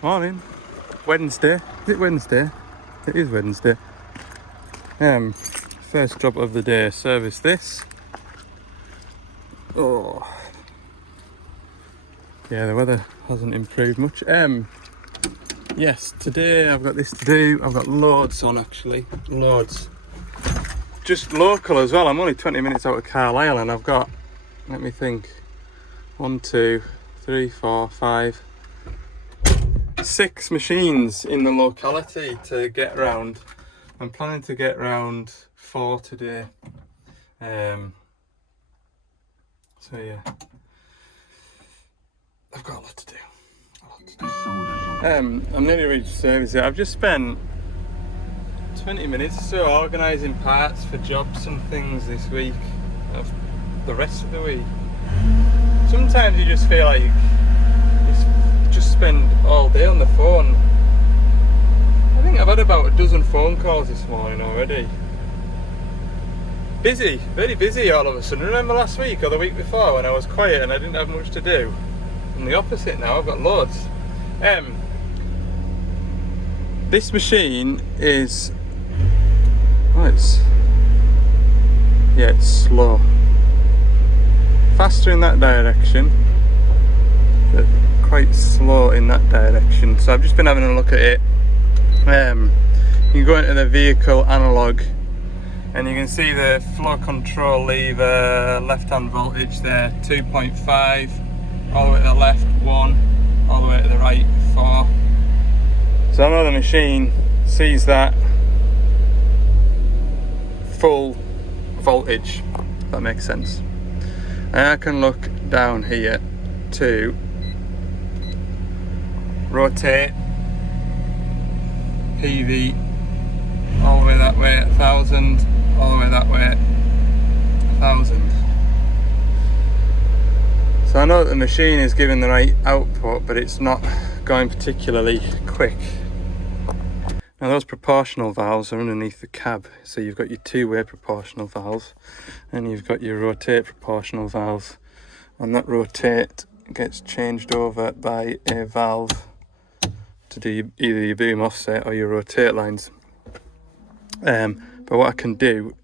Morning. Wednesday. Is it Wednesday? It is Wednesday. First job of the day, service this. Oh. Yeah, the weather hasn't improved much. Yes, today I've got this to do. I've got loads on actually. Loads. Just local as well. I'm only 20 minutes out of Carlisle and I've got, let me think, 1, 2, 3, 4, 5, 6 machines in the locality to get around. I'm planning to get round 4 today. So yeah, I've got a lot to do. I'm nearly reached service here. I've just spent 20 minutes or so organising parts for jobs and things this week, of the rest of the week. Sometimes you just feel like you just spend all day on the phone. I think I've had about a dozen phone calls this morning already. Busy, very busy all of a sudden. Remember last week or the week before when I was quiet and I didn't have much to do? I'm the opposite now, I've got loads. This machine is, it's slow. Faster in that direction, but quite slow in that direction. So I've just been having a look at it. You can go into the vehicle analog and you can see the flow control lever, left hand voltage there, 2.5, all the way to the left 1, all the way to the right 4. So I know the machine sees that full voltage, if that makes sense. And I can look down here to rotate PV all the way that way 1000, all the way that way 1000. So I know that the machine is giving the right output, but it's not going particularly quick. Now those proportional valves are underneath the cab, so you've got your two-way proportional valve and you've got your rotate proportional valve, and that rotate gets changed over by a valve to do either your boom offset or your rotate lines. But what I can do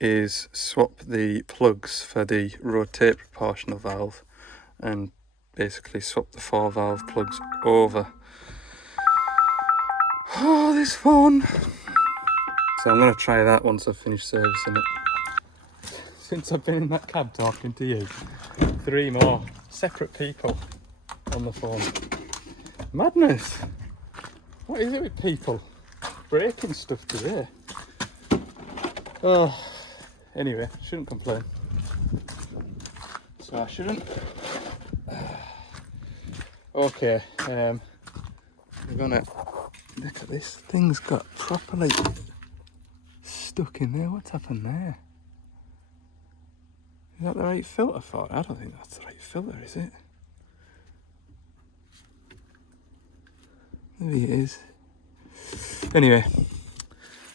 is swap the plugs for the rotate proportional valve and basically swap the 4 valve plugs over. Oh, this phone! So I'm going to try that once I've finished servicing it. Since I've been in that cab talking to you, 3 more separate people on the phone. Madness! What is it with people breaking stuff today? Oh, anyway, shouldn't complain. So I shouldn't. Okay, we're gonna look at this. Thing's got properly stuck in there. What's happened there? Is that the right filter for it? I don't think that's the right filter, is it? Maybe it is. Anyway,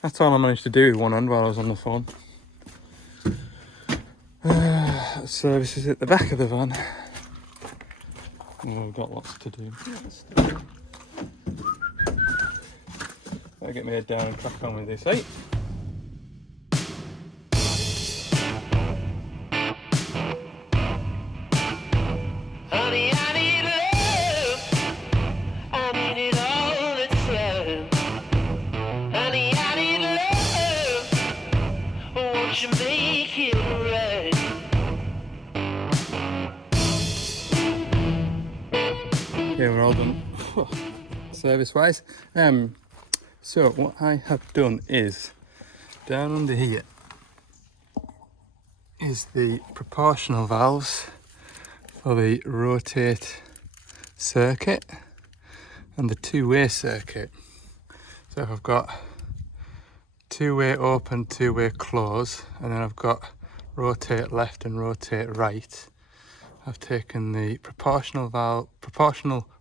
that's all I managed to do with one hand while I was on the phone. Service is at the back of the van. Oh, we've got lots to do. Better get my head down and crack on with this, eh? Honey, I need love. I need it all the time. Honey, I need love. Won't you make it right? Okay, we're all done. Service wise. So what I have done is, down under here is the proportional valves for the rotate circuit and the two-way circuit. So I've got two-way open, two-way close, and then I've got rotate left and rotate right. I've taken the proportional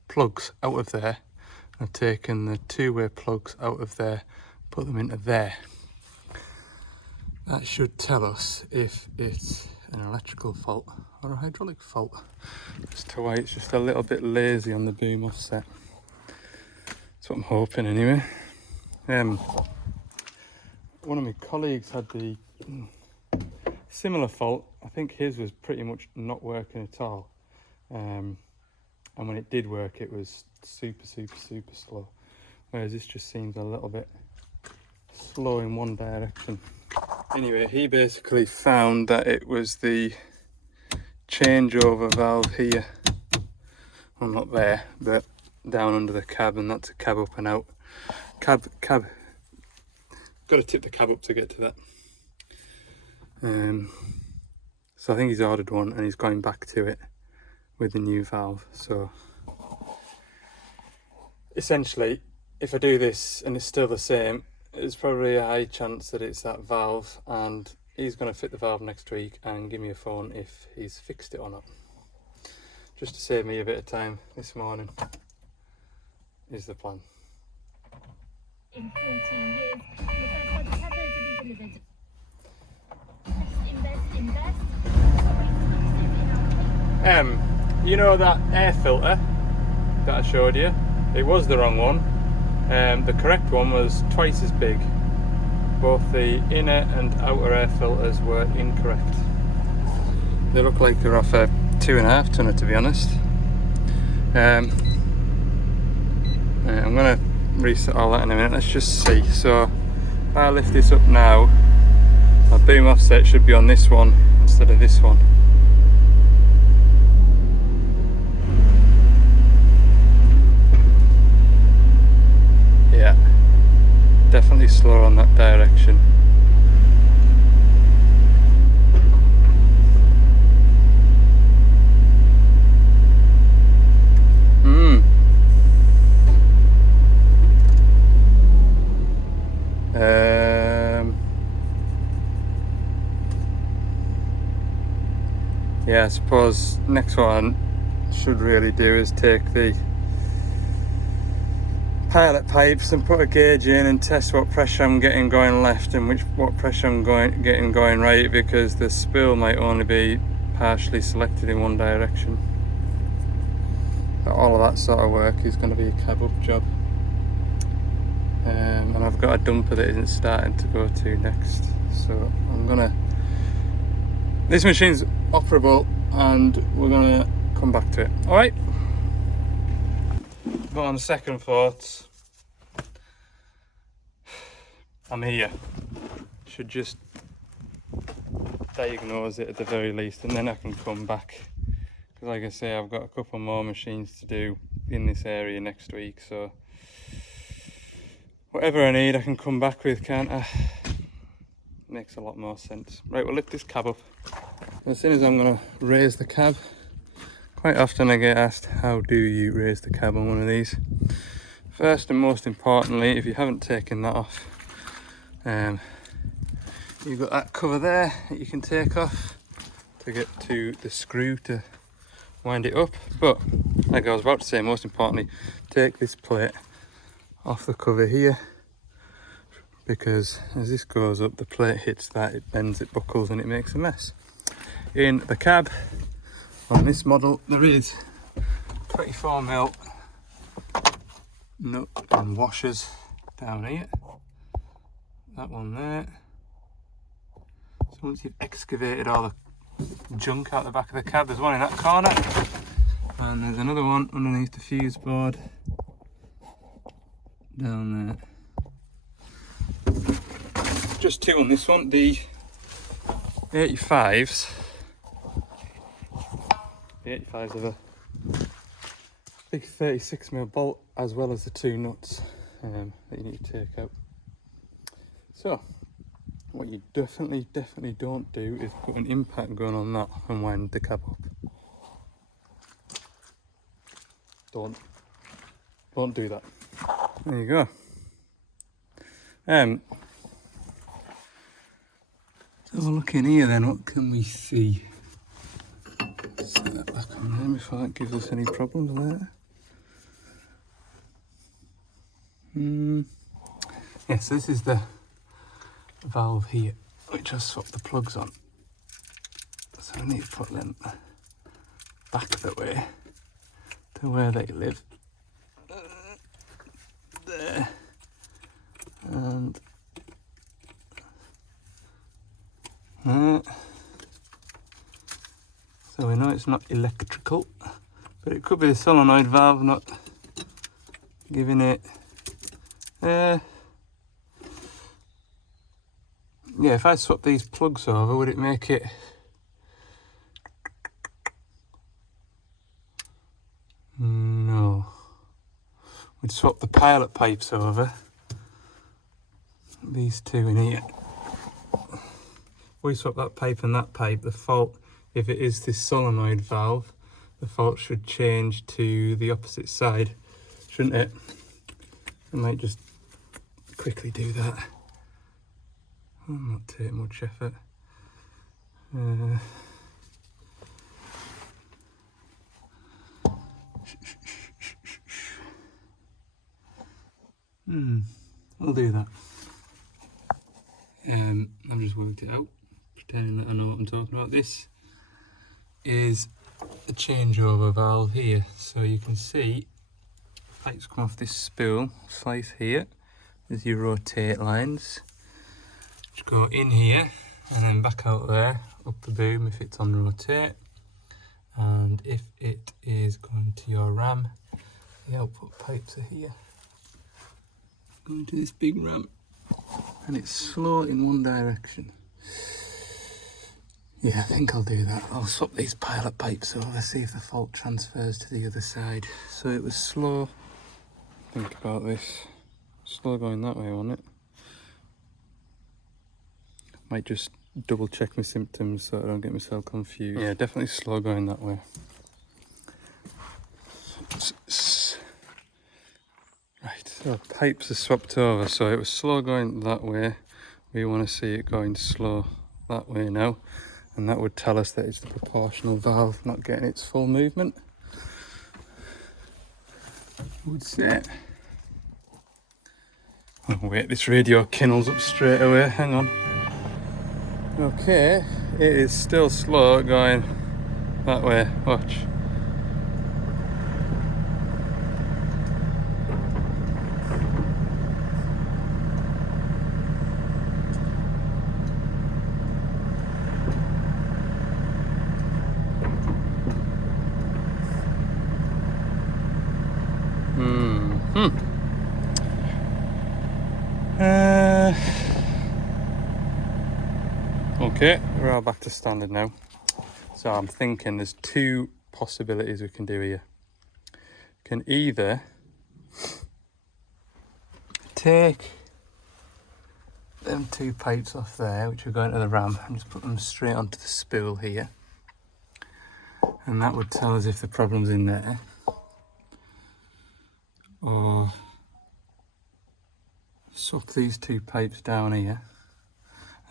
plugs out of there. I've taken the two-way plugs out of there, put them into there. That should tell us if it's an electrical fault or a hydraulic fault as to why it's just a little bit lazy on the boom offset. That's what I'm hoping anyway. One of my colleagues had the similar fault. I think his was pretty much not working at all. And when it did work, it was super slow. Whereas this just seems a little bit slow in one direction. Anyway, he basically found that it was the changeover valve here. Well, not there, but down under the cab, and that's a cab up and out. Cab. Got to tip the cab up to get to that. So I think he's ordered one and he's going back to it with the new valve. So essentially, if I do this and it's still the same, there's probably a high chance that it's that valve, and he's going to fit the valve next week and give me a phone if he's fixed it or not. Just to save me a bit of time this morning is the plan. In 14 years, the first one ever to be delivered. You know that air filter that I showed you? It was the wrong one. The correct one was twice as big. Both the inner and outer air filters were incorrect. They look like they're off a 2.5 tonner, to be honest. I'm gonna reset all that in a minute. Let's just see. So if I lift this up now, my boom offset should be on this one instead of this one. Yeah, definitely slower on that direction. Yeah, I suppose next one should really do is take the pilot pipes and put a gauge in and test what pressure I'm getting going left and what pressure I'm getting going right, because the spill might only be partially selected in one direction. But all of that sort of work is going to be a cab up job. And I've got a dumper that isn't starting to go to next, so I'm gonna, this machine's operable and we're gonna come back to it. All right, but on second thoughts, I'm here. Should just diagnose it at the very least, and then I can come back, because like I say, I've got a couple more machines to do in this area next week, so whatever I need I can come back with, can't I? Makes a lot more sense. Right, we'll lift this cab up. As soon as I'm going to raise the cab, quite often I get asked, how do you raise the cab on one of these? First and most importantly, if you haven't taken that off, you've got that cover there that you can take off to get to the screw to wind it up. But like I was about to say, most importantly, take this plate off the cover here, because as this goes up, the plate hits that, it bends, it buckles, and it makes a mess. In the cab on this model, there is 24mm nut and washers down here. That one there. So once you've excavated all the junk out the back of the cab, there's one in that corner, and there's another one underneath the fuse board down there. Just two on this one. The 85s. The 85s have a big 36mm bolt, as well as the two nuts that you need to take out. So what you definitely don't do is put an impact gun on that and wind the cab up. Don't do that. There you go. Have a look in here then, what can we see? Set that back on there before that gives us any problems there. Yes, this is the valve here, which I swapped the plugs on. So I need to put them back the way to where they live. So we know it's not electrical, but it could be the solenoid valve not giving it. Yeah, if I swap these plugs over, would it make it? No. We'd swap the pilot pipes over. These two in here. We swap that pipe and that pipe. The fault, if it is this solenoid valve, the fault should change to the opposite side, shouldn't it? I might just quickly do that. I'm not taking much effort. I'll do that. I've just worked it out, pretending that I know what I'm talking about. This is a changeover valve here, so you can see pipes come off this spool, slice here, there's your rotate lines, which go in here and then back out there, up the boom if it's on rotate, and if it is going to your ram, the output pipes are here, going to this big ram, and it's slow in one direction. Yeah, I think I'll do that. I'll swap these pilot pipes over, see if the fault transfers to the other side. So it was slow. Think about this. Slow going that way, wasn't it? Might just double check my symptoms so I don't get myself confused. Yeah, definitely slow going that way. Right, so pipes are swapped over, so it was slow going that way. We want to see it going slow that way now, and that would tell us that it's the proportional valve not getting its full movement. I would say. Oh wait, this radio kindles up straight away, hang on. Okay, it is still slow going that way, watch. Okay, we're all back to standard now. So I'm thinking there's two possibilities we can do here. Can either take them two pipes off there, which are going to the ram, and just put them straight onto the spool here. And that would tell us if the problem's in there. Or swap these two pipes down here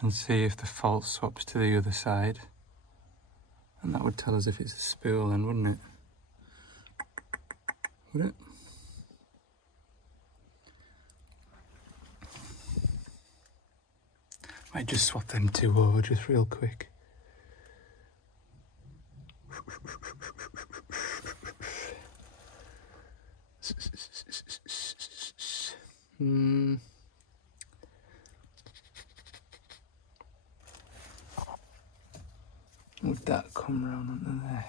and see if the fault swaps to the other side, and that would tell us if it's a spool then, wouldn't it? Would it? Might just swap them two over just real quick. Would that come round under there?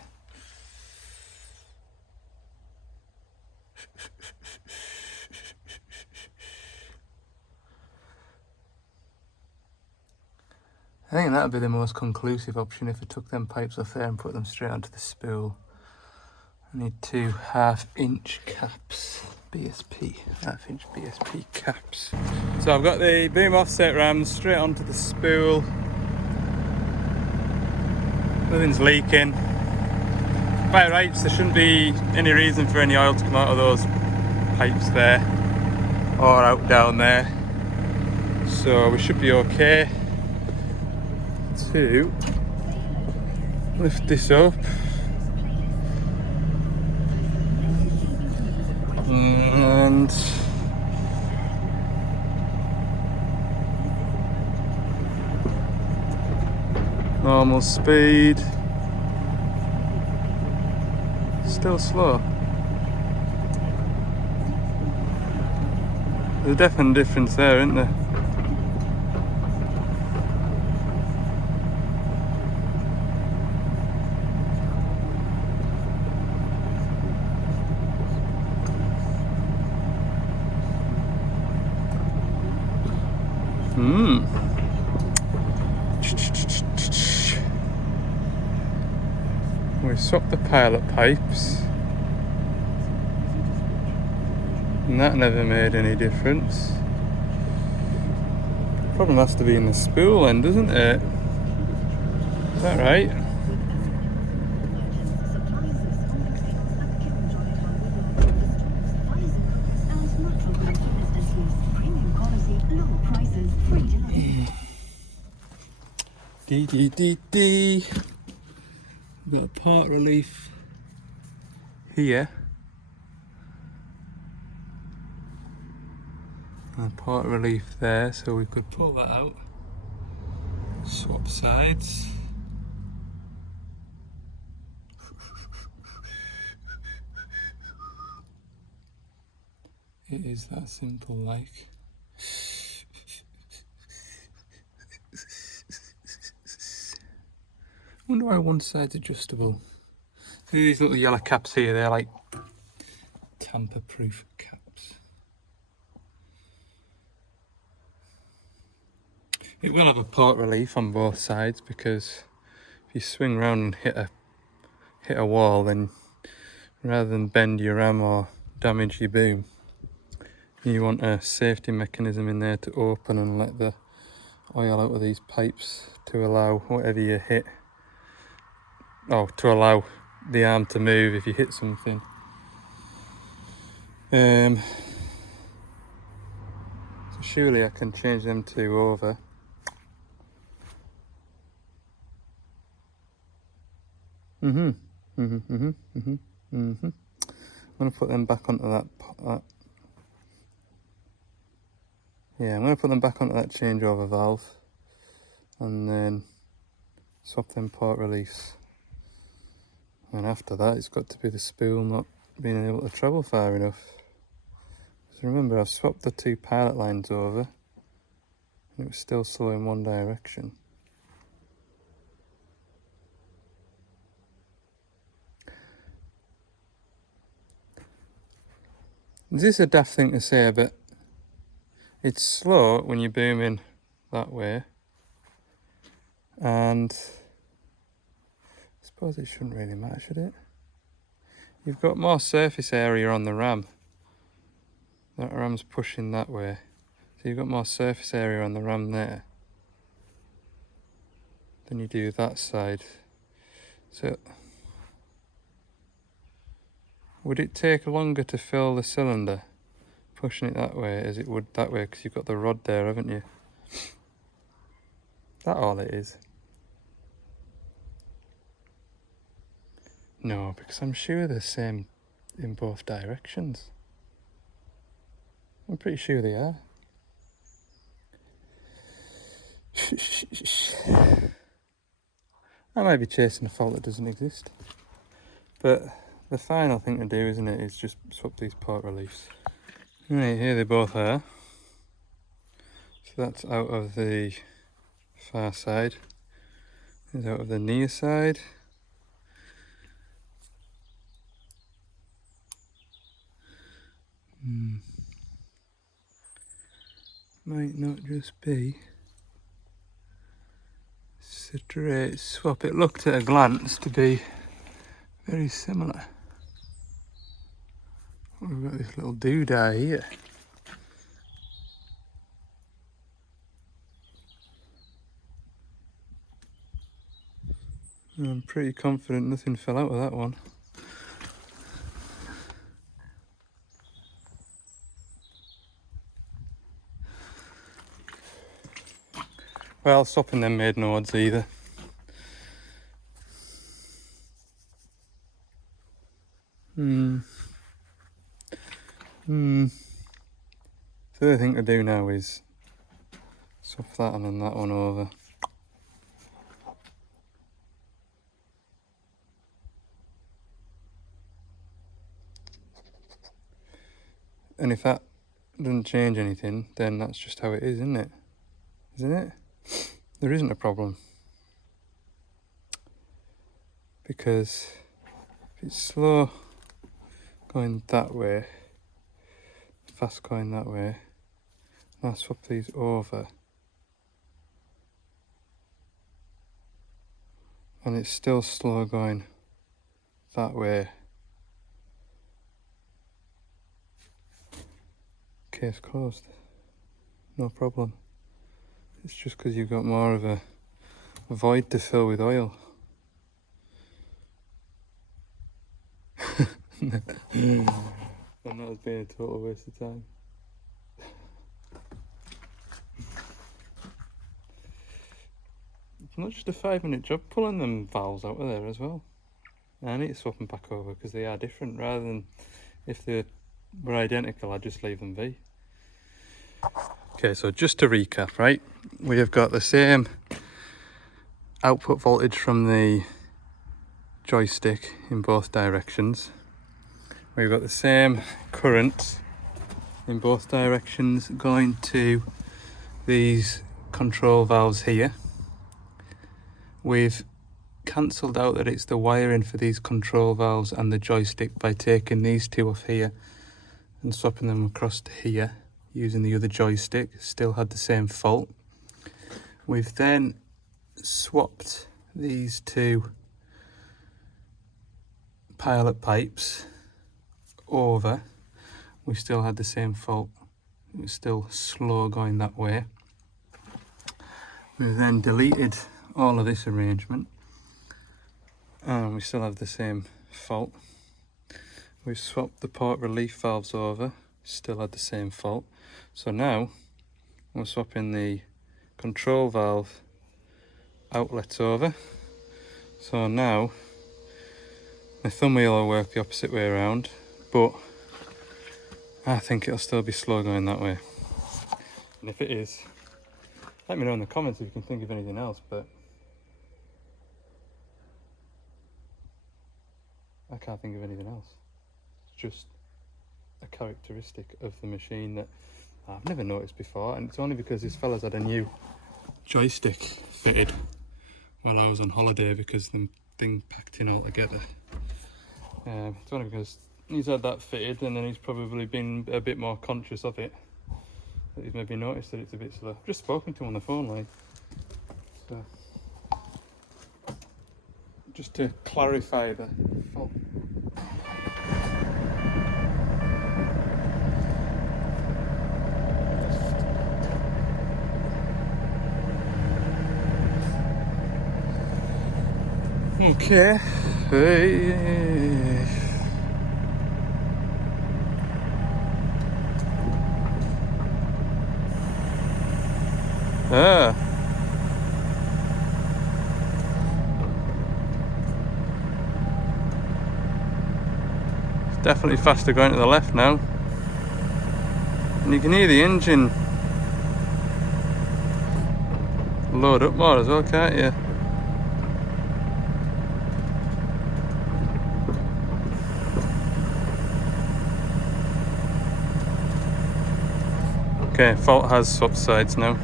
I think that would be the most conclusive option if I took them pipes off there and put them straight onto the spool. I need two 1/2 inch caps, BSP, 1/2 inch BSP caps. So I've got the boom offset rams straight onto the spool. Nothing's leaking. By rights, there shouldn't be any reason for any oil to come out of those pipes there or out down there. So we should be okay to lift this up. And normal speed, still slow. There's a definite difference there, isn't there? We swapped the pilot pipes, and that never made any difference. Problem has to be in the spool end, doesn't it? Is that right? D. We've got a part relief here. And part relief there, so we could pull that out. Swap sides. It is that simple, like. I wonder why one side's adjustable. See these little yellow caps here, they're like tamper-proof caps. It will have a part relief on both sides, because if you swing round and hit a wall, then rather than bend your ram or damage your boom, you want a safety mechanism in there to open and let the oil out of these pipes to allow whatever you hit, to allow the arm to move if you hit something. So surely I can change them two over. I'm gonna put them back onto that. Yeah, I'm gonna put them back onto that changeover valve, and then swap them part reliefs. And after that, it's got to be the spool not being able to travel far enough. So remember, I've swapped the two pilot lines over, and it was still slow in one direction. This is a daft thing to say, but it's slow when you're booming that way, and I suppose it shouldn't really matter, should it? You've got more surface area on the ram. That ram's pushing that way, so you've got more surface area on the ram there than you do that side. So would it take longer to fill the cylinder pushing it that way as it would that way, because you've got the rod there, haven't you? Is that all it is? No, because I'm sure they're the same in both directions. I'm pretty sure they are. I might be chasing a fault that doesn't exist. But the final thing to do, isn't it, is just swap these part reliefs. Right, here they both are. So that's out of the far side. This is out of the near side. Might not just be straight swap. It looked at a glance to be very similar. We've got this little doodah here. I'm pretty confident nothing fell out of that one. Well, swapping them made no odds either. So the other thing to do now is swap that one and that one over. And if that doesn't change anything, then that's just how it is, isn't it? Isn't it? There isn't a problem. Because if it's slow going that way, fast going that way, and I swap these over, and it's still slow going that way. Case closed, no problem. It's just because you've got more of a void to fill with oil. And that has been a total waste of time. It's not just a 5-minute job pulling them valves out of there as well. And I need to swap them back over because they are different. Rather than if they were identical, I'd just leave them be. Okay, so just to recap, right? We have got the same output voltage from the joystick in both directions. We've got the same current in both directions going to these control valves here. We've cancelled out that it's the wiring for these control valves and the joystick by taking these two off here and swapping them across to here using the other joystick. Still had the same fault. We've then swapped these two pilot pipes over. We still had the same fault. It was still slow going that way. We've then deleted all of this arrangement and we still have the same fault. We've swapped the port relief valves over, still had the same fault. So now we're swapping the control valve outlets over. So now my thumb wheel will work the opposite way around, but I think it'll still be slow going that way. And if it is, let me know in the comments if you can think of anything else, but I can't think of anything else. It's just a characteristic of the machine that I've never noticed before, and it's only because this fella's had a new joystick fitted while I was on holiday because the thing packed in all together. It's only because he's had that fitted and then he's probably been a bit more conscious of it, that he's maybe noticed that it's a bit slow. I've just spoken to him on the phone line, so just to clarify the fault. Okay. Hey. Ah. It's definitely faster going to the left now. And you can hear the engine load up more as well, can't you? Okay, fault has swapped sides now.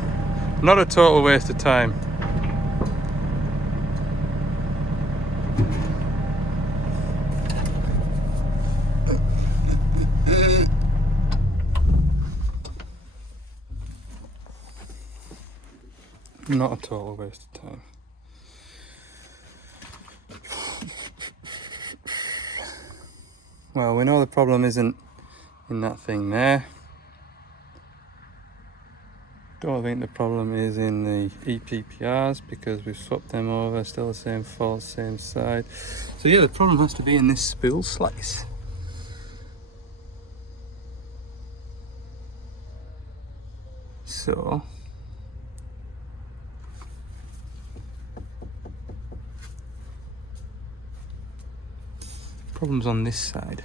Not a total waste of time. Not a total waste of time. Well, we know the problem isn't in that thing there. Don't think the problem is in the EPPRs because we've swapped them over, still the same fault, same side. So yeah, the problem has to be in this spool slice. So problem's on this side.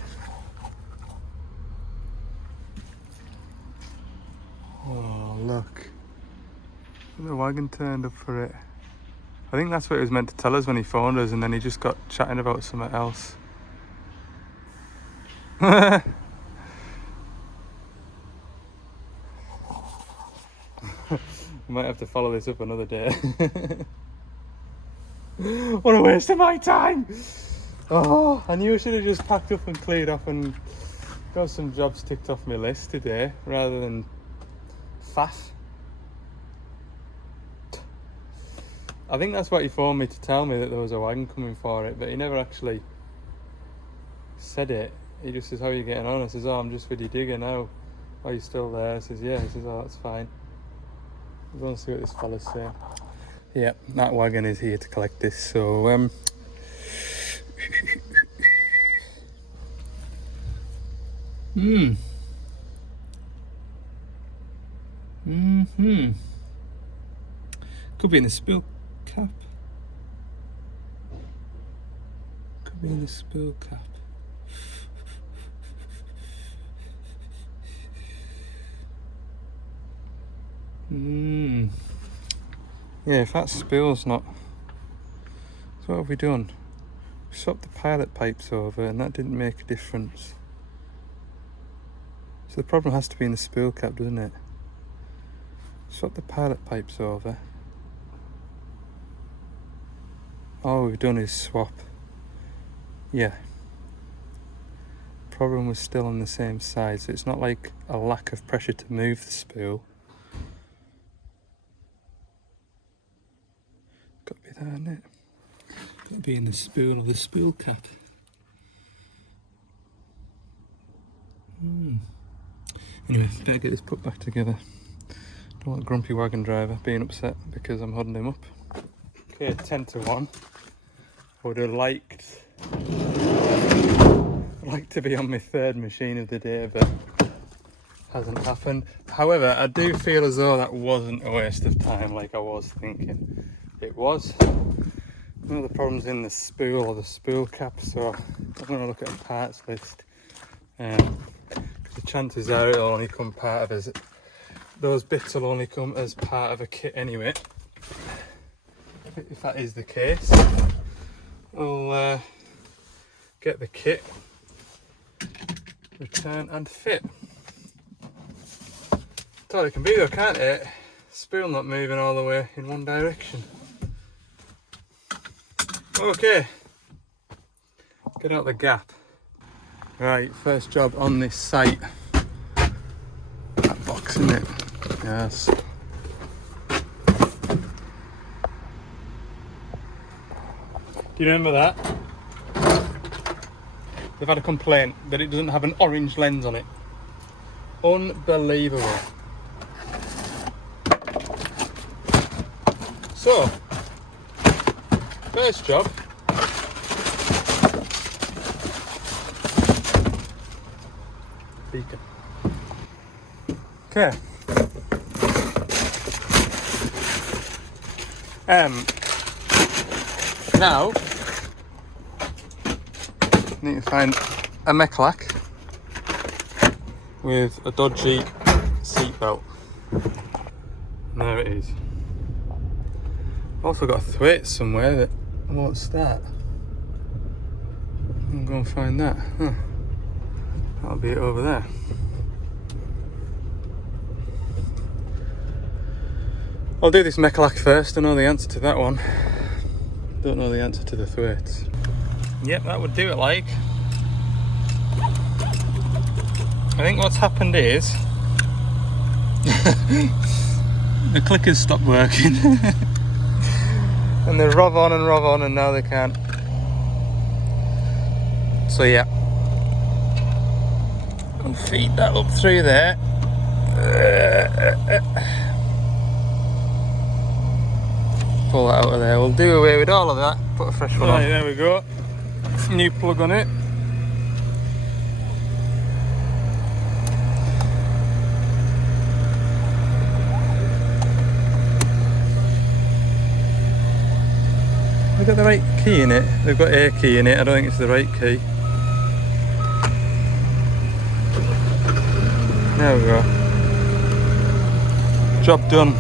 Oh look, the wagon turned up for it. I think that's what he was meant to tell us when he phoned us, and then he just got chatting about something else. I might have to follow this up another day. What a waste of my time! Oh, I knew I should have just packed up and cleared off and got some jobs ticked off my list today rather than faff. I think that's what he phoned me to tell me, that there was a wagon coming for it, but he never actually said it. He just says, how are you getting on? I says, oh, I'm just with your digger now. Are you still there? I says, yeah. He says, oh, that's fine. I want to see what this fella's saying. Yeah, that wagon is here to collect this, so could be in the spill cap. Could be in the spill cap. Yeah, if that spill's not... So what have we done? We swapped the pilot pipes over and that didn't make a difference. So the problem has to be in the spill cap, doesn't it? Swap the pilot pipes over. All we've done is swap. Yeah. Problem was still on the same side, so it's not like a lack of pressure to move the spool. Got to be there, isn't it? Got to be in the spool or the spool cap. Anyway, better get this put back together. Don't want a grumpy wagon driver being upset because I'm holding him up. Okay, 10 to 1. I would have liked to be on my third machine of the day, but hasn't happened. However, I do feel as though that wasn't a waste of time like I was thinking it was. One of the problems in the spool or the spool cap, so I'm going to look at a parts list. Because the chances are it'll only come part of those bits will only come as part of a kit anyway. If that is the case, I'll get the kit, return and fit. That's all it can be though, can't it? Spool not moving all the way in one direction. Okay, get out the gap. Right, first job on this site. That box, isn't it? Yes. Do you remember that? They've had a complaint that it doesn't have an orange lens on it. Unbelievable. So, first job. Beacon. Okay. Now, need to find a mechlac with a dodgy seat belt. There it is. Also got a thwaite somewhere that won't start. I'm going to find that. Huh. That'll be it over there. I'll do this mechlac first. I know the answer to that one. Don't know the answer to the thwaites. Yep, that would do it like. I think what's happened is the clickers stopped working and they rov on and now they can't. So yeah, I'll feed that up through there. Pull that out of there. We'll do away with all of that. Put a fresh one on. There we go. New plug on it. We've got the right key in it. They've got A key in it. I don't think it's the right key. There we go. Job done.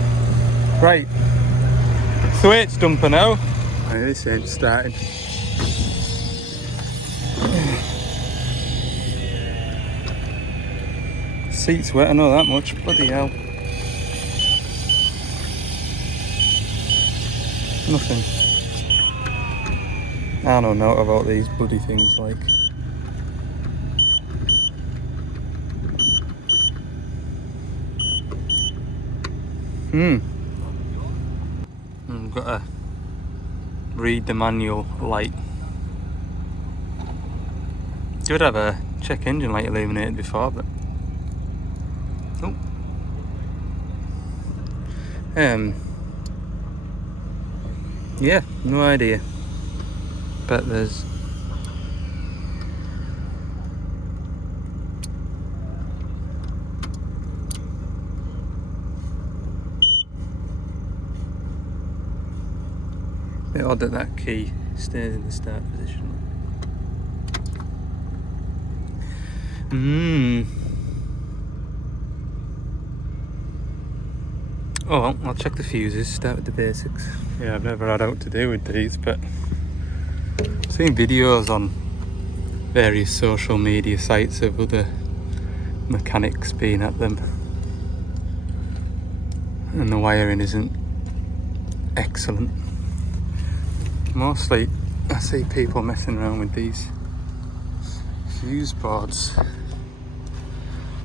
Right. Thwaite's dumper now. Right, this ain't starting. Seat's wet, I know that much. Bloody hell. Nothing. I don't know about these bloody things like. Got a read the manual light. Did have a check engine light illuminated before, but nope. Yeah, no idea. But there's a bit odd that key stays in the start position. Oh well, I'll check the fuses, start with the basics. Yeah, I've never had out to do with these, but I've seen videos on various social media sites of other mechanics being at them, and the wiring isn't excellent. Mostly I see people messing around with these fuse boards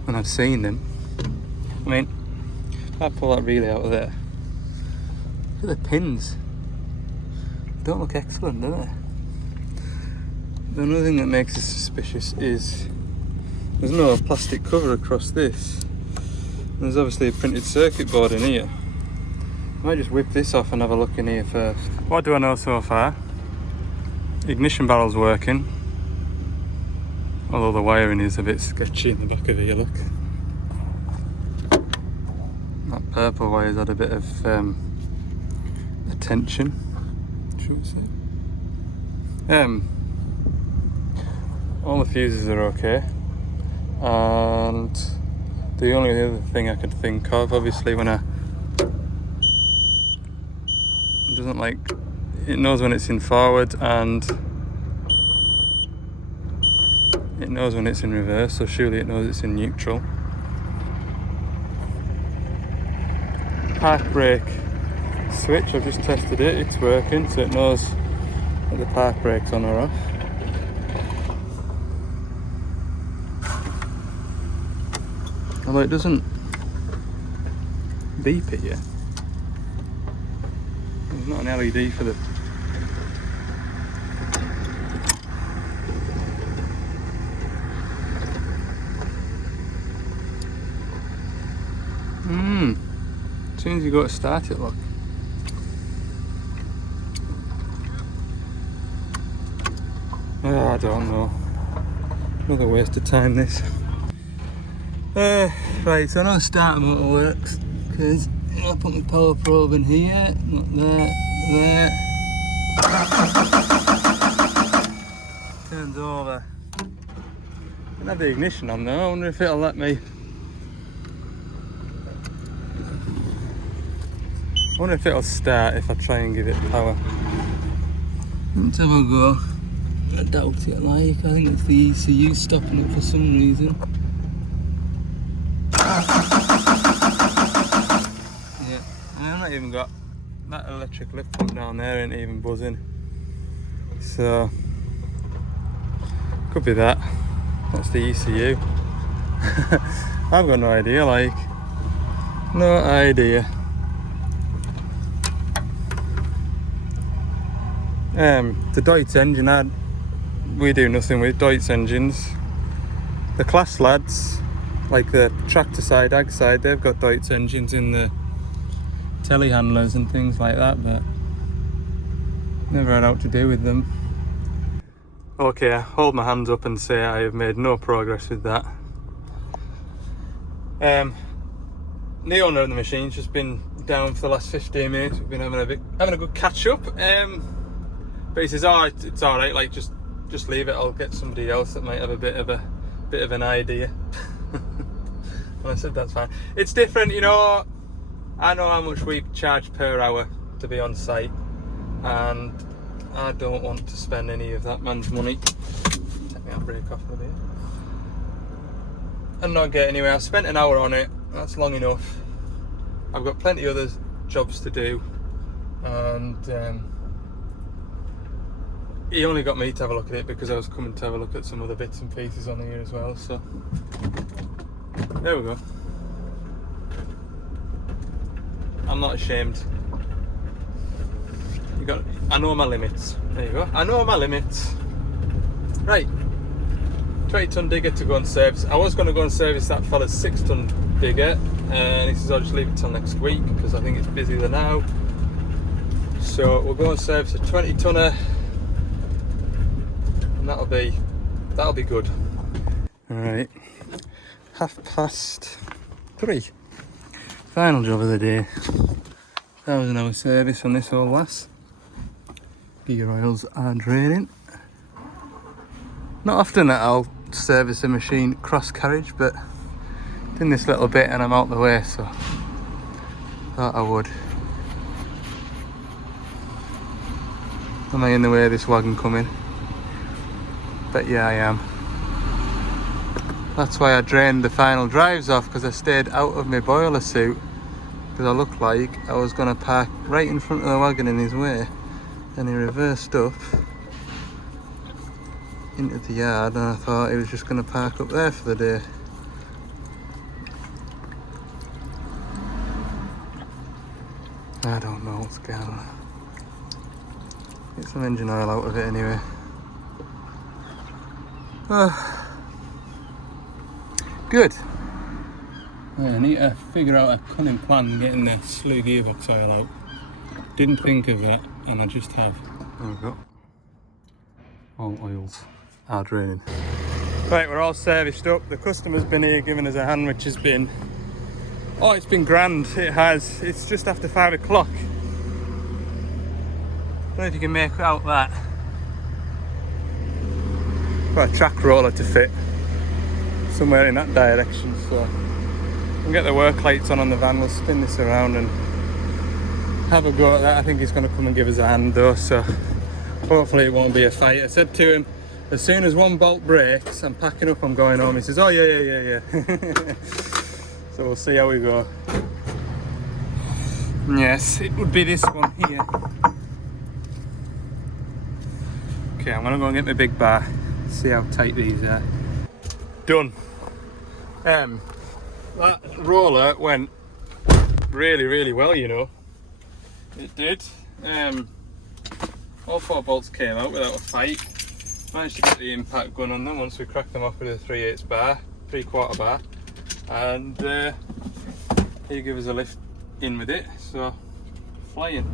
when I've seen them. I mean, if I pull that relay out of there, look at the pins. They don't look excellent, do they? The only thing that makes it suspicious is there's no plastic cover across this. There's obviously a printed circuit board in here. I might just whip this off and have a look in here first. What do I know so far? Ignition barrel's working, although the wiring is a bit sketchy in the back of here, look. That purple wire's had a bit of attention, should we say. All the fuses are okay, and the only other thing I could think of, obviously when it doesn't like, it knows when it's in forward and it knows when it's in reverse, so surely it knows it's in neutral. Park brake switch, I've just tested it, it's working, so it knows that the park brake's on or off. Although it doesn't beep it yet. There's not an LED for the... As soon as you go to start it, look. Oh, I don't know. Another waste of time, this. Right, so I know starter motor works because I put my power probe in here, not there. Turns over. I can have the ignition on though. I wonder if it'll let me. I wonder if it'll start if I try and give it power. Let's have a go. I doubt it, like. I think it's the ECU stopping it for some reason. Yeah, and I've not even got that electric lift pump down there, ain't even buzzing. So, could be that. That's the ECU. I've got no idea, like. No idea. The Deutz engine, we do nothing with Deutz engines. The class lads, like the tractor side, ag side, they've got Deutz engines in the telehandlers and things like that, but never had out to do with them. Okay, I hold my hands up and say I have made no progress with that. The owner of the machine's just been down for the last 15 minutes. We've been having a good catch up. But he says, "Oh, it's all right. Like, just leave it. I'll get somebody else that might have a bit of an idea." And I said, "That's fine. It's different, you know. I know how much we charge per hour to be on site, and I don't want to spend any of that man's money." Take my handbrake off with it. And not get anywhere. I've spent an hour on it. That's long enough. I've got plenty of other jobs to do, and he only got me to have a look at it because I was coming to have a look at some other bits and pieces on here as well, so there we go. I'm not ashamed. I know my limits. There you go. I know my limits. Right. 20-ton digger to go and service. I was going to go and service that fella's 6-ton digger, and he says I'll just leave it till next week because I think it's busier now. So we'll go and service a 20-tonner, and that'll be good. All right, 3:30. Final job of the day. 1,000-hour service on this old lass. Gear oils are draining. Not often that I'll service a machine cross carriage, but doing this little bit and I'm out the way, so thought I would. Am I in the way of this wagon coming? Bet yeah I am. That's why I drained the final drives off, because I stayed out of my boiler suit, because I looked like I was going to park right in front of the wagon in his way, and he reversed up into the yard, and I thought he was just going to park up there for the day. I don't know what's going on. Get some engine oil out of it anyway. Good. I need to figure out a cunning plan getting the slew gearbox oil out. Didn't think of that, and I just have. There we go. All oils are draining. Right, we're all serviced up. The customer's been here giving us a hand, which has been, oh, it's been grand. It has. It's just after 5 o'clock. Don't know if you can make out that. Got a track roller to fit somewhere in that direction, so we'll get the work lights on the van. We'll spin this around and have a go at that. I think he's going to come and give us a hand though, so hopefully it won't be a fight. I said to him, as soon as one bolt breaks, I'm packing up, I'm going home. He says, oh yeah. So we'll see how we go. Yes, it would be this one here. Okay, I'm gonna go and get my big bar, see how tight these are. Done. That roller went really well, you know. It did. All 4 bolts came out without a fight. Managed to get the impact gun on them once we cracked them off with a 3/8 bar, 3/4 bar, and he gave us a lift in with it, so flying.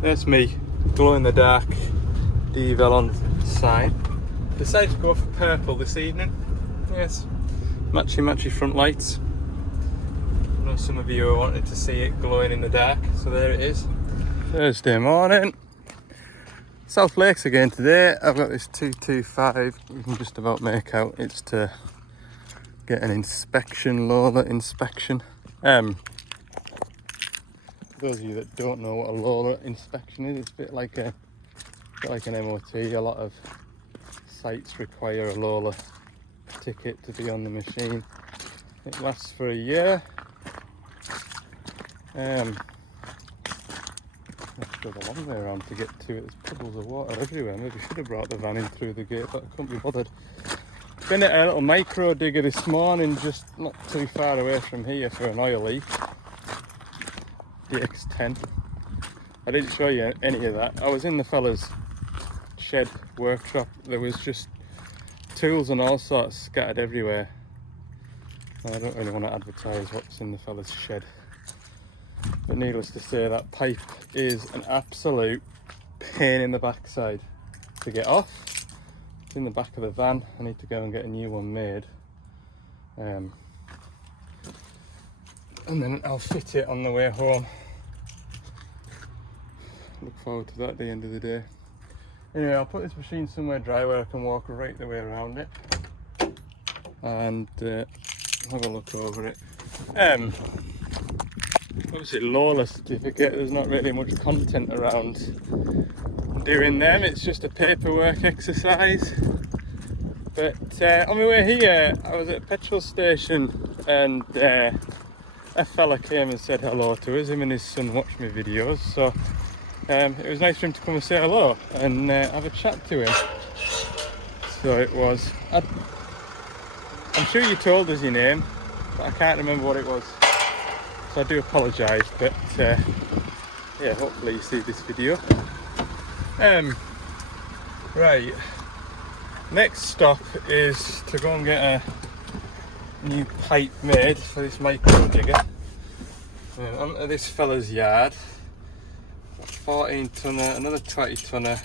There's me, glow in the dark Devel on the side. Decided to go for purple this evening. Yes, matchy front lights. I know some of you wanted to see it glowing in the dark, so there it is. Thursday morning. South Lakes again today. I've got this 225, you can just about make out it's to get an inspection, Lola inspection. For those of you that don't know what a Lola inspection is, it's a bit like an MOT. A lot of sites require a Lola ticket to be on the machine. It lasts for a year. I have to go the long way around to get to it. There's puddles of water everywhere. Maybe should have brought the van in through the gate, but I couldn't be bothered. Been at a little micro digger this morning, just not too far away from here, for an oil leak. DX10. I didn't show you any of that. I was in the fella's shed workshop. There was just tools and all sorts scattered everywhere. And I don't really want to advertise what's in the fella's shed. But needless to say, that pipe is an absolute pain in the backside to get off. It's in the back of the van. I need to go and get a new one made. And then I'll fit it on the way home. Look forward to that at the end of the day. Anyway, I'll put this machine somewhere dry where I can walk right the way around it. And have a look over it. Obviously Lola certificate, there's not really much content around doing them, it's just a paperwork exercise. But on my way here, I was at a petrol station and a fella came and said hello to us. Him and his son watch my videos, so it was nice for him to come and say hello and have a chat to him. So it was, I'm sure you told us your name, but I can't remember what it was. So I do apologise, but yeah, hopefully you see this video. Right, next stop is to go and get a new pipe made for this micro digger. Onto this fella's yard. 14 tonner, another 20 tonner,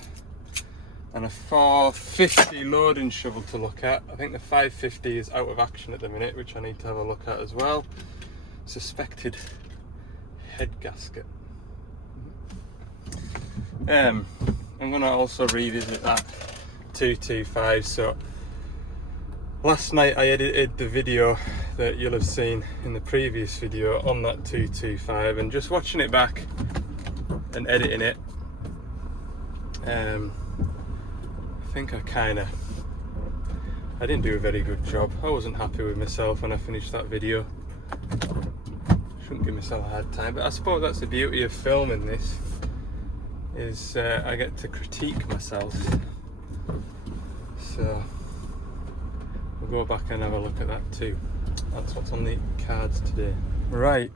and a 450 loading shovel to look at. I think the 550 is out of action at the minute, which I need to have a look at as well. Suspected head gasket. I'm going to also revisit that 225. So last night I edited the video that you'll have seen in the previous video on that 225, and just watching it back and editing it, I think I didn't do a very good job. I wasn't happy with myself when I finished that video. Shouldn't give myself a hard time, but I suppose that's the beauty of filming this, is I get to critique myself. So we'll go back and have a look at that too. That's what's on the cards today. Right,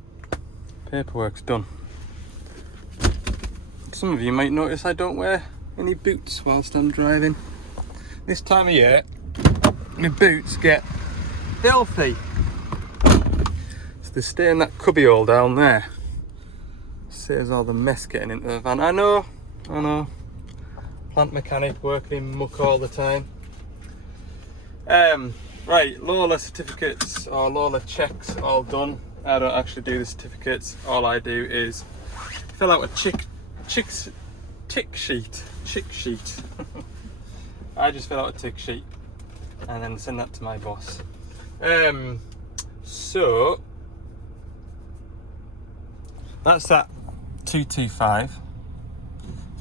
paperwork's done. Some of you might notice I don't wear any boots whilst I'm driving. This time of year, my boots get filthy. So they stay in that cubby hole down there. Saves all the mess getting into the van. I know. Plant mechanic, working in muck all the time. Right, Lola certificates or Lola checks all done. I don't actually do the certificates. All I do is fill out a tick sheet. I just fill out a tick sheet and then send that to my boss. So that's that 225.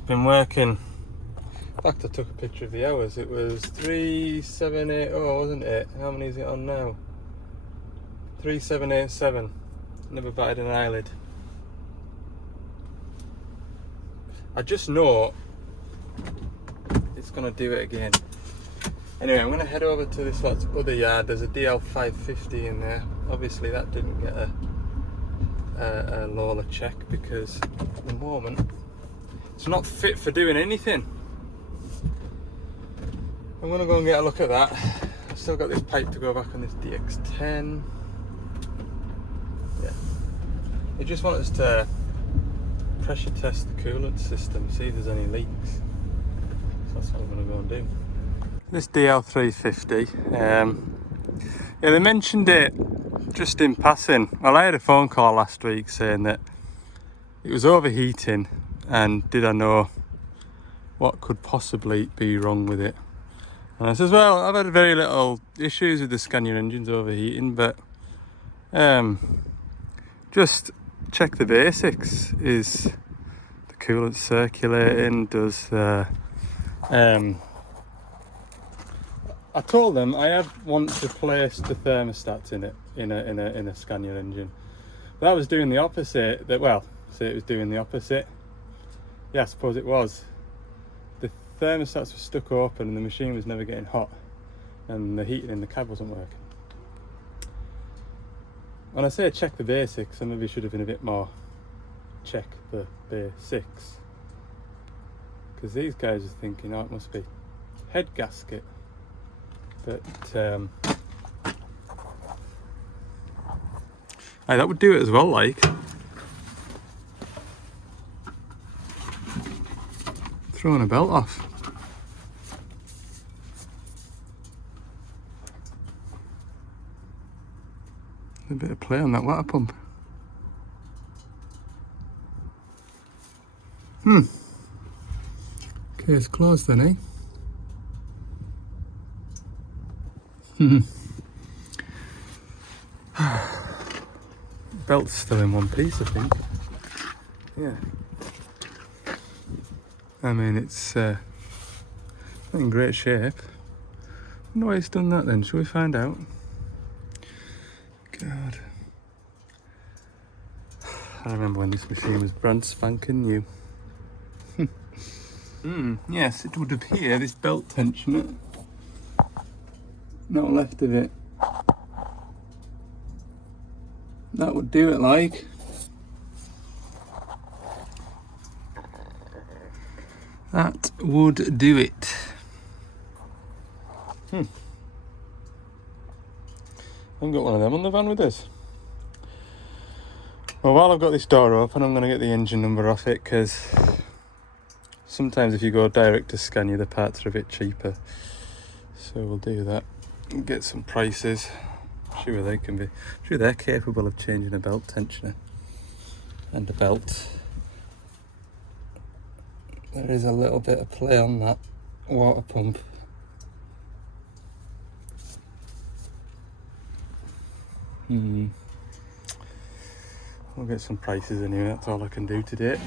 Been working. In fact, I took a picture of the hours. It was 3780, wasn't it? How many is it on now? 3787. Never batted an eyelid. I just know it's gonna do it again. Anyway, I'm gonna head over to this other yard. There's a DL550 in there. Obviously that didn't get a Lola check because at the moment it's not fit for doing anything. I'm gonna go and get a look at that. I've still got this pipe to go back on this DX10. Yeah. They just want us to pressure test the coolant system, see if there's any leaks. So that's what I'm going to go and do. This DL350, yeah, they mentioned it just in passing. Well, I had a phone call last week saying that it was overheating, and did I know what could possibly be wrong with it. And I says, well, I've had very little issues with the Scania engines overheating, but just check the basics. Is the coolant circulating? Does I told them I had once replaced the thermostats in it in a Scania engine, but that was doing the opposite. It was doing the opposite. Yeah, I suppose it was. The thermostats were stuck open and the machine was never getting hot, and the heating in the cab wasn't working. When I say check the basics, I maybe should have been a bit more check the basics, because these guys are thinking, oh, it must be head gasket, but hey, that would do it as well, like. Throwing a belt off. A bit of play on that water pump. Case closed then, eh? Belt's still in one piece, I think. Yeah. I mean, it's not in great shape. I wonder why it's done that then. Shall we find out? God. I remember when this machine was brand spanking new. Yes, it would appear this belt tensioner, not left of it. That would do it, like. That would do it. I've got one of them on the van with us. Well, while I've got this door open, I'm going to get the engine number off it, because sometimes if you go direct to Scania, the parts are a bit cheaper. So we'll do that and get some prices. Sure they can be. Sure they're capable of changing a belt tensioner and a belt. There is a little bit of play on that water pump. We'll get some prices anyway, that's all I can do today.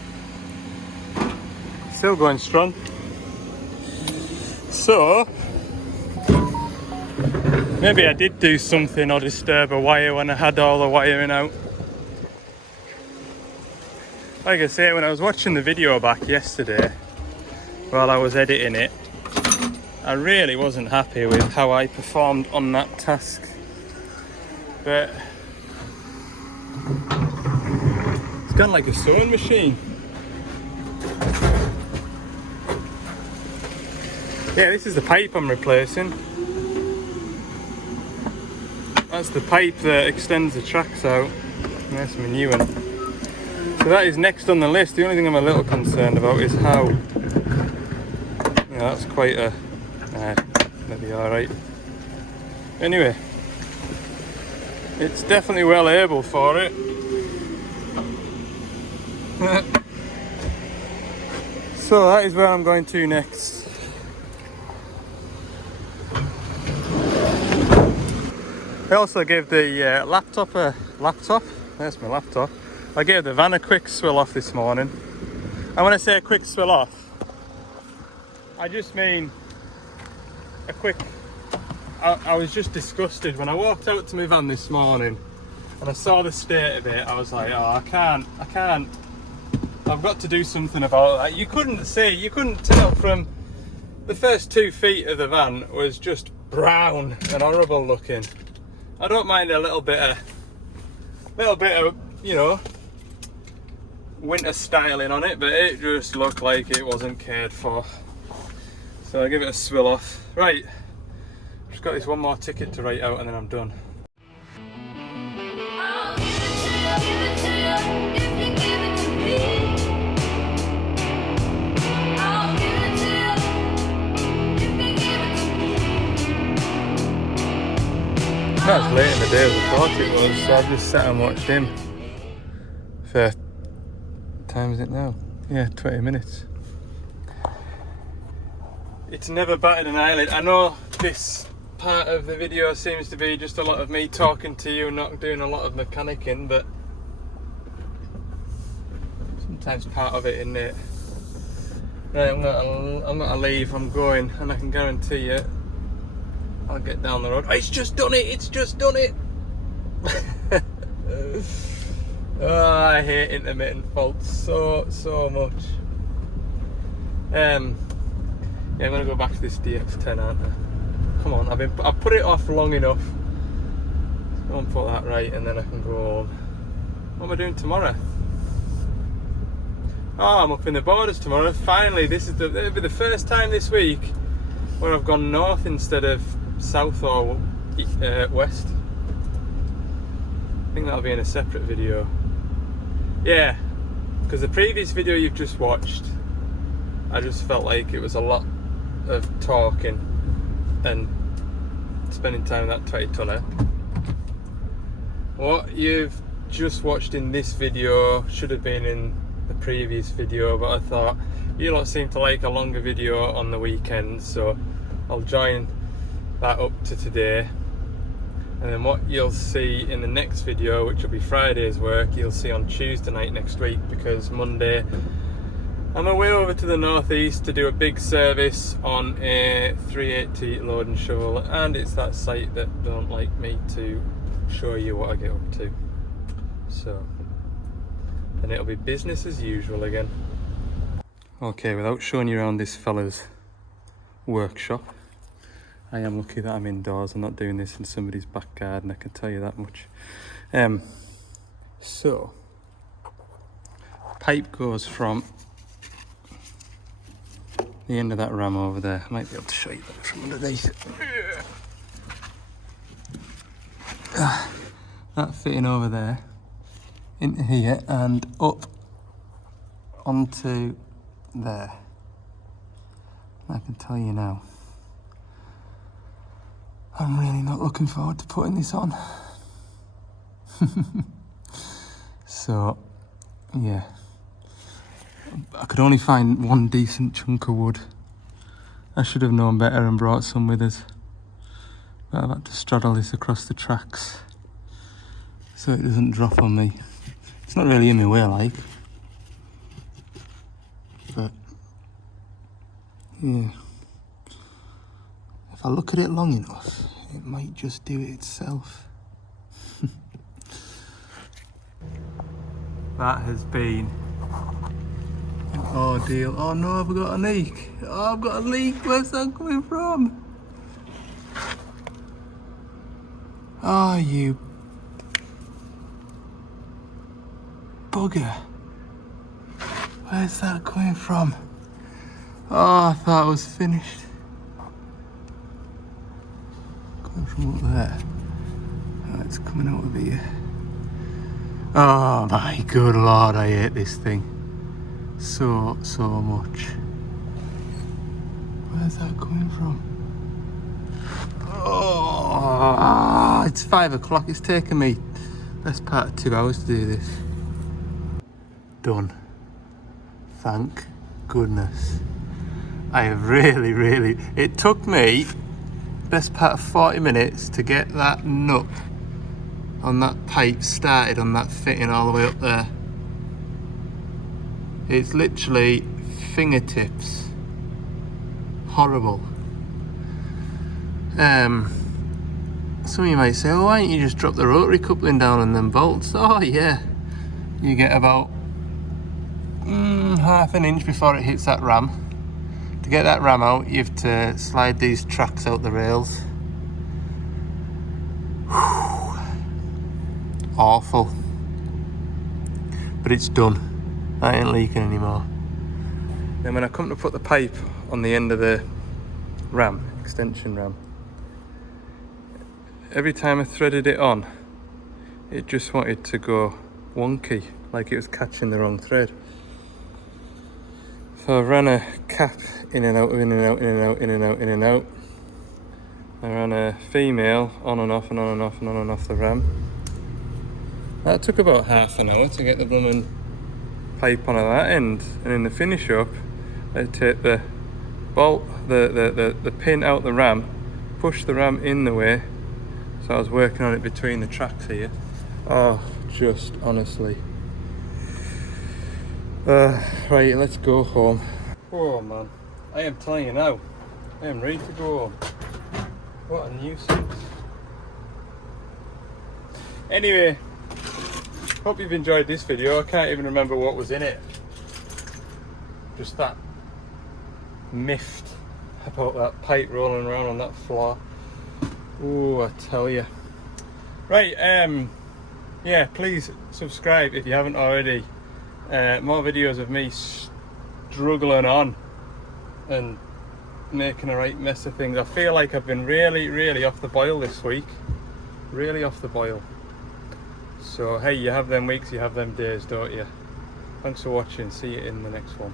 Still going strong. So, maybe I did do something or disturb a wire when I had all the wiring out. Like I say, when I was watching the video back yesterday, while I was editing it, I really wasn't happy with how I performed on that task. But it's gone like a sewing machine. Yeah, this is the pipe I'm replacing. That's the pipe that extends the tracks out. And that's my new one. So that is next on the list. The only thing I'm a little concerned about is how. Yeah, that's quite a. Maybe alright. Anyway, it's definitely well able for it. So that is where I'm going to next. I also gave the laptop a laptop. There's my laptop. I gave the van a quick swill off this morning. And when I say a quick swill off, I just mean a quick. I was just disgusted when I walked out to my van this morning and I saw the state of it. I was like, oh, I can't. I've got to do something about that. You couldn't tell from the first 2 feet of the van was just brown and horrible looking. I don't mind a little bit of, you know, winter styling on it, but it just looked like it wasn't cared for. So I give it a swill off. Right, just got this one more ticket to write out and then I'm done. Not as late in the day as I thought it was, so I've just sat and watched him for, what time is it now? Yeah, 20 minutes. It's never batted an eyelid. I know this part of the video seems to be just a lot of me talking to you and not doing a lot of mechanicking, but sometimes part of it, isn't it? Right, I'm gonna leave, I'm going, and I can guarantee you I'll get down the road. Oh, it's just done it! Oh, I hate intermittent faults so much. Yeah, I'm gonna go back to this DX10, aren't I? Come on, I've put it off long enough. I won't put that right and then I can go home. What am I doing tomorrow? Oh, I'm up in the borders tomorrow. Finally, it'll be the first time this week where I've gone north instead of south or west. I think that'll be in a separate video. Yeah, because the previous video you've just watched, I just felt like it was a lot of talking and spending time with that 20 tonner. What you've just watched in this video should have been in the previous video, but I thought you lot seem to like a longer video on the weekend, so I'll join that up to today. And then what you'll see in the next video, which will be Friday's work, you'll see on Tuesday night next week, because Monday I'm away over to the northeast to do a big service on a 380 load and shovel, and it's that site that don't like me to show you what I get up to. So, and it'll be business as usual again. Okay, without showing you around this fella's workshop, I am lucky that I'm indoors. I'm not doing this in somebody's back garden, I can tell you that much. So, pipe goes from the end of that ram over there. I might be able to show you that from underneath. That fitting over there, into here and up onto there. I can tell you now, I'm really not looking forward to putting this on. So, yeah. I could only find one decent chunk of wood. I should have known better and brought some with us. But I've had to straddle this across the tracks so it doesn't drop on me. It's not really in my way, like. But, yeah. If I look at it long enough, it might just do it itself. That has been an ordeal. Oh no, I've got a leak. Oh, I've got a leak. Where's that coming from? Oh, you bugger. Where's that coming from? Oh, I thought it was finished. Coming from up there. Oh, it's coming out of here. Oh my good lord, I hate this thing so much. Where's that coming from? Oh, it's 5 o'clock. It's taken me best part of 2 hours to do this. Done. Thank goodness. I have really, it took me best part of 40 minutes to get that nut on that pipe started on that fitting all the way up there. It's literally fingertips. Horrible. Some of you might say, oh, why don't you just drop the rotary coupling down and then bolts? Oh yeah, you get about half an inch before it hits that ram. To get that ram out, you have to slide these tracks out the rails. Awful, but it's done. I ain't leaking anymore. Then when I come to put the pipe on the end of the ram, extension ram, every time I threaded it on, it just wanted to go wonky, like it was catching the wrong thread. So I ran a cap in and out, in and out, in and out, in and out, in and out. I ran a female on and off and on and off and on and off the ram. That took about half an hour to get the blooming pipe on at that end, and in the finish up, I take the bolt, the pin out the ram, push the ram in the way. So I was working on it between the tracks here. Oh, just honestly. Right, let's go home. Oh man, I am telling you now, I am ready to go home. What a nuisance. Anyway, hope you've enjoyed this video. I can't even remember what was in it. Just that miffed about that pipe rolling around on that floor. Oh, I tell you. Right, yeah, please subscribe if you haven't already. More videos of me struggling on and making a right mess of things. I feel like I've been really off the boil this week. Really off the boil. So hey, you have them weeks, you have them days, don't you? Thanks for watching. See you in the next one.